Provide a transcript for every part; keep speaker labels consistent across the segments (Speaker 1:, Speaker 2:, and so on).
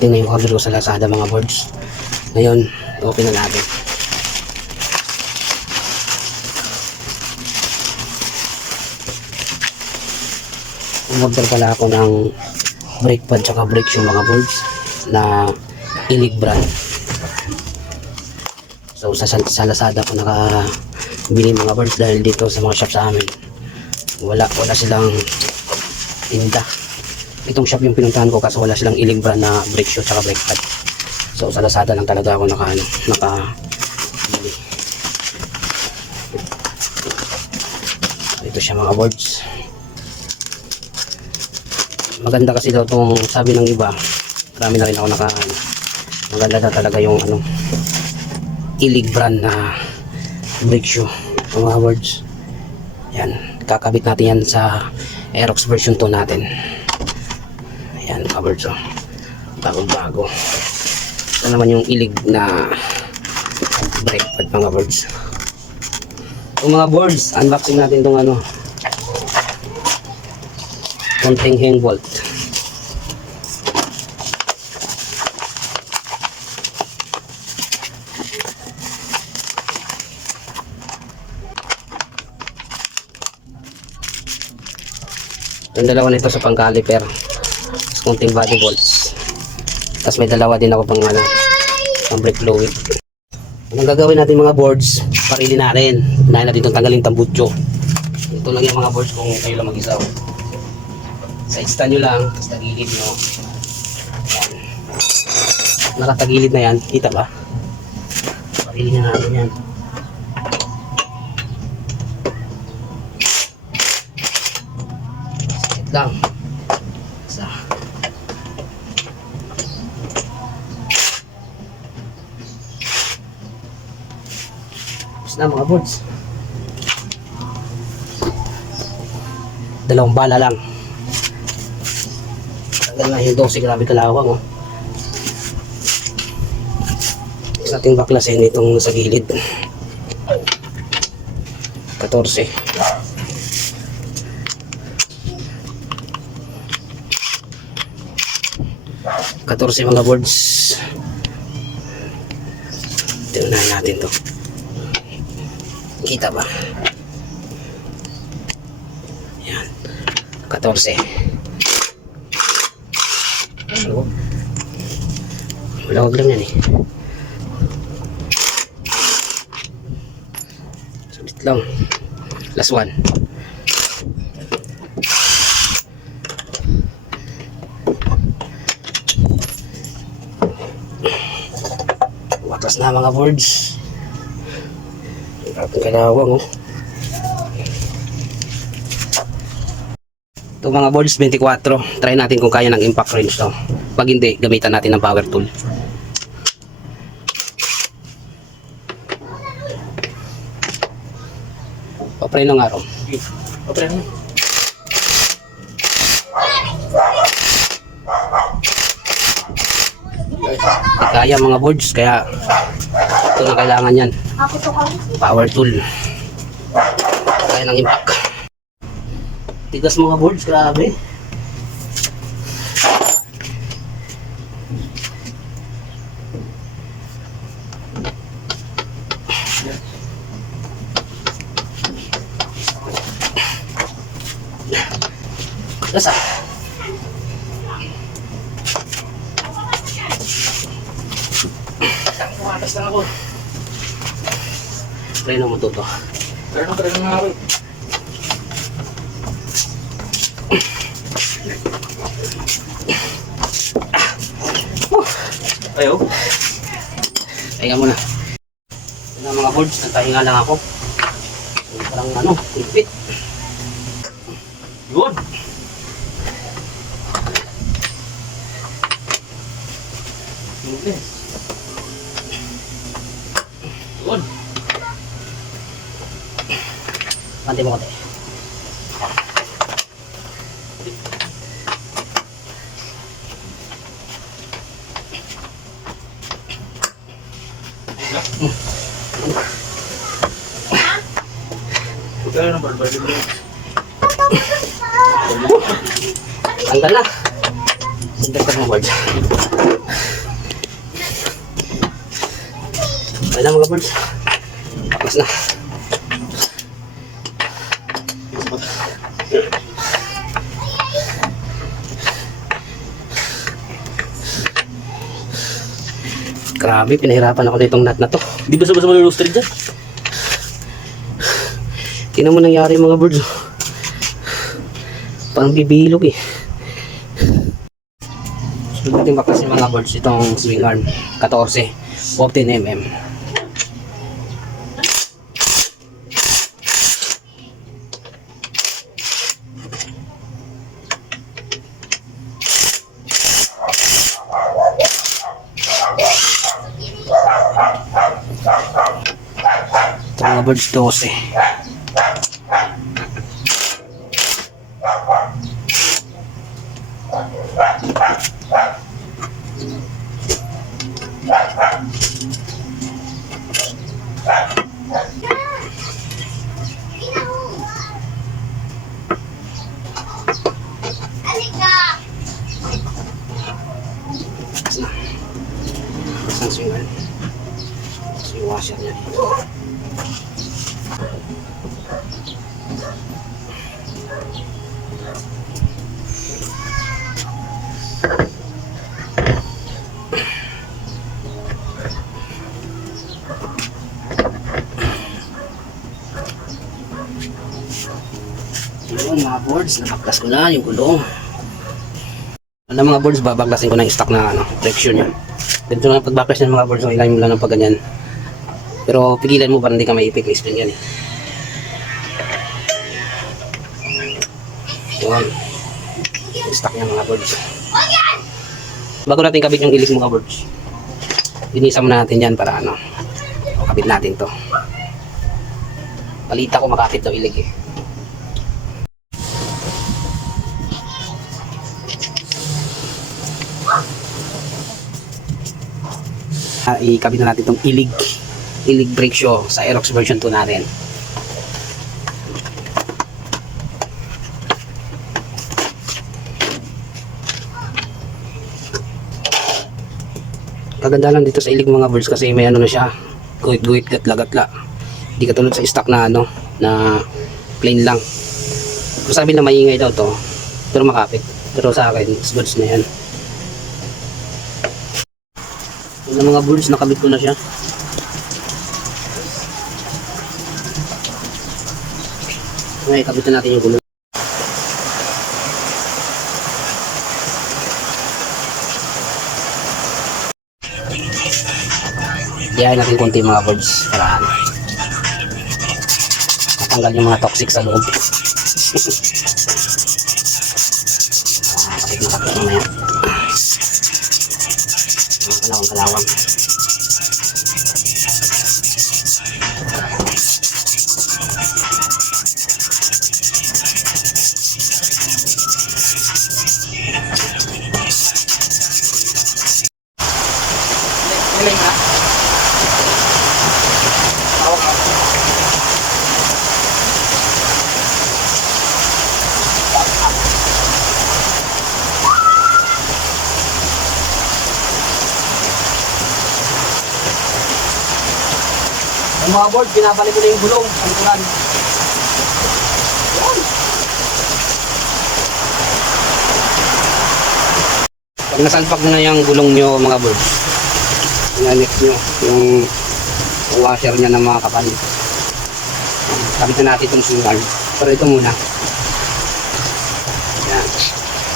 Speaker 1: dumating na yung order ko sa Lazada mga boards. Ngayon, open na natin. Umorder pala ako ng brake pad tsaka brake shoe mga boards na Ilig brand. So sa, sa Lazada ko nakabili mga boards dahil dito sa mga shop sa amin wala wala silang tinda itong shop yung pinuntahan ko kasi wala silang ilig na brake shoe tsaka brake pad. So sa Lazada lang talaga ako naka ano, naka bili. ito siya mga boards. Maganda kasi daw itong sabi ng iba marami na rin ako naka ano, maganda na talaga yung ano ilig brand na brake shoe mga boards. Yan kakabit natin yan sa Aerox version 2 natin mga birds bagong bago. Ito naman yung ilig na brake pad mga birds yung mga boards unboxing natin itong ano konting hang bolt yung dalawa nito sa pang caliper konting body bolts tapos may dalawa din ako pang ano pang brake fluid anong gagawin natin mga boards? Parili natin. Dahil natin itong tanggalin tambutso. Ito lang yung mga boards kung kayo lang mag-isa oh. sa stand nyo lang tapos tagilid nyo. Nakatagilid na yan. Kita ba? Parili na natin yan. Lang. Boards. Dalawang bala lang. Tagal na yung 12, grabe kalawang oh. Sa ating baklasin itong sa gilid. 14. Katorse mga boards. Tingnan natin to. Kita ba? Yan. 14. Ano? Malawag lang yan eh. Sulit lang. Last one. Watas na mga boards. Grabe kalawang oh. Ito mga boards 24. Try natin kung kaya ng impact range to. Pag hindi, gamitan natin ng power tool. Papray ng araw.
Speaker 2: Papre mo.
Speaker 1: Kaya mga boards, kaya ito na kailangan yan. Power tool. Kaya ng impact. Tigas mga boards, grabe. Lasa.
Speaker 2: Kumatas lang ako.
Speaker 1: Try na mo to to.
Speaker 2: Pero nung pero nung ako. Ayaw.
Speaker 1: Pahinga muna. Ito na mga boards, nagpahinga lang ako. Parang ano, ipit.
Speaker 2: Yun. Okay. Yun.
Speaker 1: Pante mo konti. Tanggal na. Sundagdag mga birds. Wala na mga birds. Tapos na. Grabe, pinahirapan ako nitong nut na to.
Speaker 2: Di ba sa basa mo roaster dyan?
Speaker 1: Tingnan mo nangyari mga birds. oh. Parang bibilog eh. Sunod natin baklas yung mga birds itong swing arm. 14. 14 mm. Birds 12. Isang swing arm. So yung washer niya dito. Yun mga boards, nabaklas ko na yung gulong. Ano mga boards, babaklasin ko na yung stock na ano, friction yun. Ganito na pagbaklas ng mga boards, so ilalim mo lang ng pagganyan. Pero pigilan mo para hindi ka maipit, may spring yan eh. Yung stock niya mga boards. Bago natin kabit yung ilik mga boards, inisa muna natin yan para ano, kabit natin to. Balita ko makakit daw ilig eh. Ikabit na natin itong ilig ilig brake shoe sa Aerox version 2 natin. Kaganda lang dito sa ilig mga birds kasi may ano na siya guhit guhit gatla gatla hindi katulad sa stock na ano na plain lang. Sabi na maingay daw to pero makapit. Pero sa akin goods na yan yung mga birds nakabit ko na siya Okay, kabitan natin yung gulong. Diyahin natin konti mga birds para. Matanggal yung mga toxic sa loob. Mga Yung mga board, binabalik ko na yung gulong. Ang tulan. Pag nasalpak na yung gulong nyo mga board, inanik nyo yung washer niya ng mga kapalit. Kabit na natin itong sugal. Pero ito muna. Yan.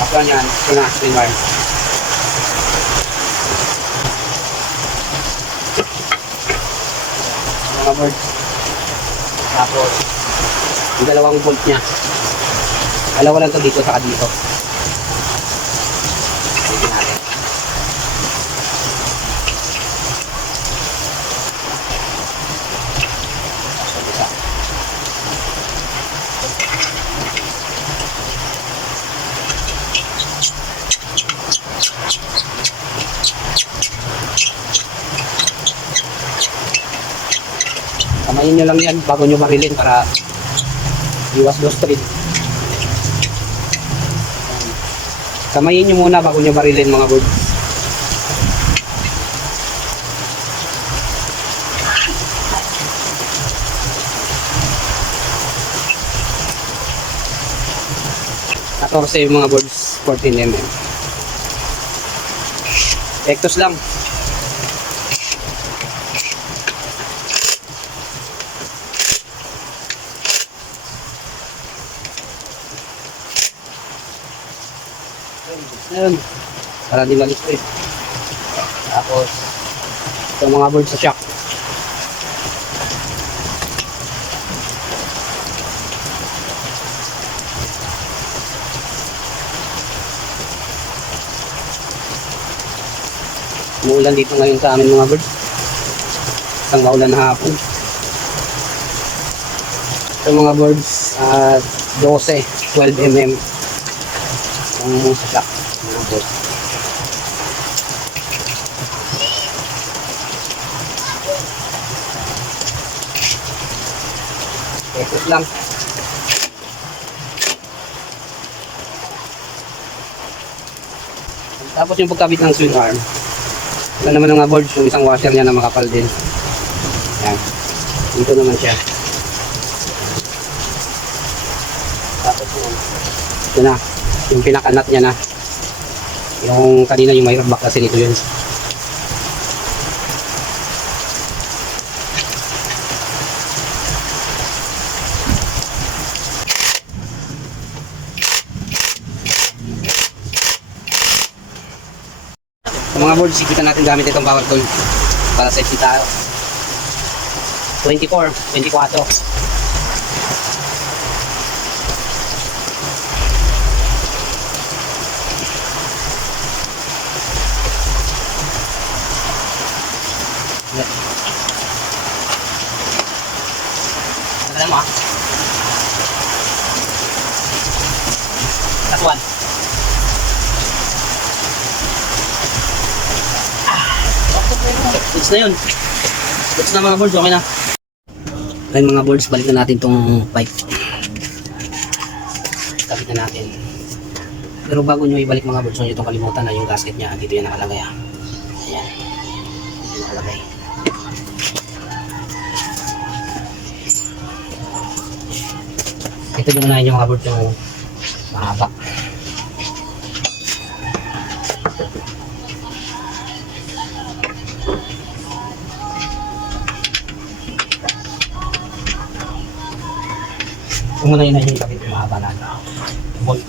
Speaker 1: Tapos yan, ito na, spring mga. Tapos, dalawang bolt niya. Dalawa lang to dito saka. Dito Kamayin nyo lang yan bago nyo marilin para iwas low speed. Kamayin nyo muna bago nyo barilin mga birds. Katorse yung mga birds 14 mm. Hectos lang. Para di mag-spray. Tapos, itong mga birds sa shock. Umuulan dito ngayon sa amin mga birds. Isang maulan na hapon. Ito mga birds, ah 12, 12 mm. Ang shock. Mga birds. Pesos lang. Tapos yung pagkabit ng swing arm. Ito naman ng mga boards, yung isang washer niya na makapal din. Yan. Dito naman siya. Tapos yun. Ito na. Yung pinakanat niya na. Yung kanina yung may back kasi nito yun. Mga boards, sikitan natin gamit itong power tool para sa safety tayo. 24, 24. Tandaan mo ah. Last one. Goods na yun. Goods na mga boards, okay na. Okay mga boards, balik na natin tong pipe. Kapit na natin. Pero bago nyo ibalik mga boards, huwag nyo itong kalimutan na yung gasket niya. Dito yan nakalagay ah. Ayan. Dito nakalagay. Ito yung unahin yung mga boards yung mahaba. Kung muna yun na yung mahaba na bolt.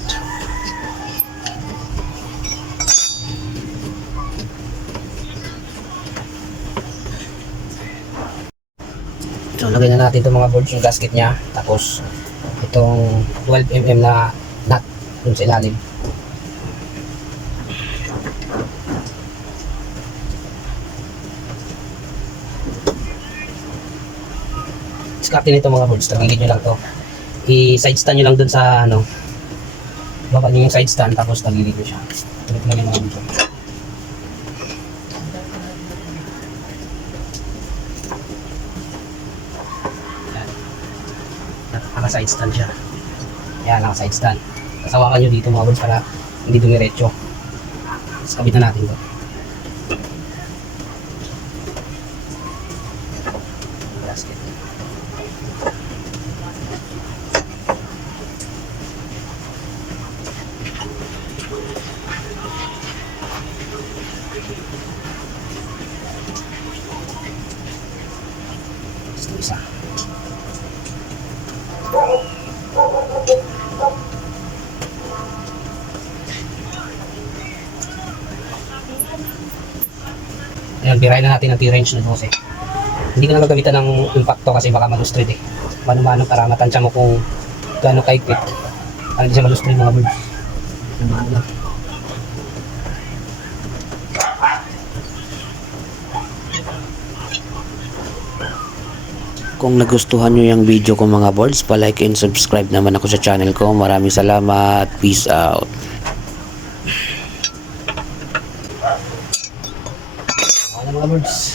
Speaker 1: So, lagay na natin itong mga boards yung gasket niya. Tapos, itong 12mm na nut dun sa ilalim. Diskarte nito mga boards. Tagigid nyo lang to. I-side stand nyo lang dun sa ano. Baba nyo yung side stand tapos tagigid nyo siya. Tulit lang yung mga. Yan. Naka-side stand siya. Yan, naka-side stand. Kasawakan nyo dito mga boards para hindi dumiretso. Tapos kabit na natin to. Ayan, birahin na natin ang T-range na 12. Hindi ko na gagamitan ng impacto kasi baka malustrid eh. Mano-mano para matansya mo kung gaano kaikpit. Para hindi siya malustrid mga birds. Mano.
Speaker 3: Kung nagustuhan nyo yung video ko mga boards, pa-like and subscribe naman ako sa channel ko. Maraming salamat. Peace out.
Speaker 1: Okay na mga birds.